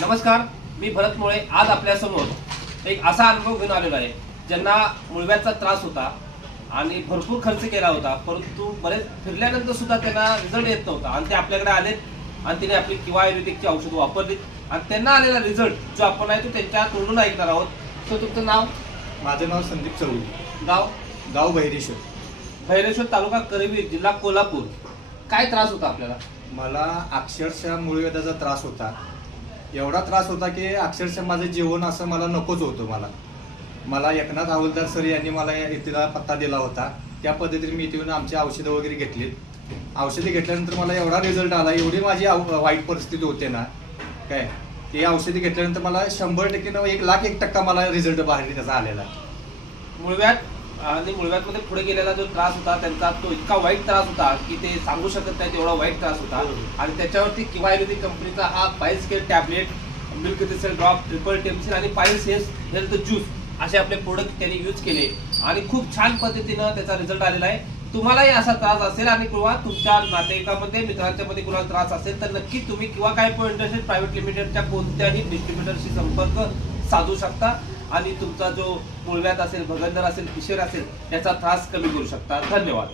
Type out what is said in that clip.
नमस्कार, मी भरत मोळे आज आपल्या समोर एक असा अनुभव घेऊन आलेलो आहे ज्यांना मुळव्याचा त्रास होता आणि भरपूर खर्च केला होता, परंतु बरेच फिरल्यानंतर सुद्धा त्यांना रिझल्ट येत नव्हता आणि ते आपल्याकडे आलेत आणि तिने आपली किवा आयुर्वेदिकची औषधं वापरली आणि त्यांना आलेला रिझल्ट जो आपण आहे तो त्यांच्या तोंडून ऐकणार आहोत. सो तुमचं नाव? माझं नाव संदीप चौगुले, गाव? गाव बहिरेश्वर. भैरेश्वर, तालुका करवीर, जिल्हा कोल्हापूर. काय त्रास होता आपल्याला? मला अक्षरशः मूळव्याधाचा त्रास होता. एवढा त्रास होता की अक्षरशः माझं जेवण असं मला नकोच होतं. मला एकनाथ हवालदार सर यांनी मला इथला पत्ता दिला होता. त्या पद्धतीने मी इथे येऊन आमची औषधं वगैरे घेतलीत. औषधे घेतल्यानंतर मला एवढा रिझल्ट आला, एवढी माझी वाईट परिस्थिती होते ना काय, ती औषधी घेतल्यानंतर मला 100% 1,01,000% मला रिझल्ट बाहेर त्याचा आलेला. मुळव्यात आणि मुळव्यातमध्ये पुढे गेलेला जो त्रास होता त्यांचा तो इतका वाईट त्रास होता की ते सांगू शकत नाही, तेवढा वाईट त्रास होता. आणि त्याच्यावरती किवा आयुर्वेदिक कंपनीचा हा पाईल्स केअर टॅबलेट, मिल्क रिसेल ड्रॉप, ट्रिपल टेम्सिल आणि पाईल्स हेल्थ ज्यूस असे आपले प्रोडक्ट त्यांनी यूज केले आणि खूप छान पद्धतीनं त्याचा रिझल्ट आलेला आहे. तुम्हालाही असा त्रास असेल आणि किंवा तुमच्या नातेवाईकामध्ये मित्रांच्या मध्ये कुणाला त्रास असेल तर नक्की तुम्ही किंवा काय इंडस्ट्रीज प्रायव्हेट लिमिटेडच्या कोणत्याही डिस्ट्रीब्युटरशी संपर्क साधू शकता आणि तुमचा जो मुळव्याध असेल, भगंदर असेल, फिशर असेल याचा त्रास कमी करू शकता. धन्यवाद.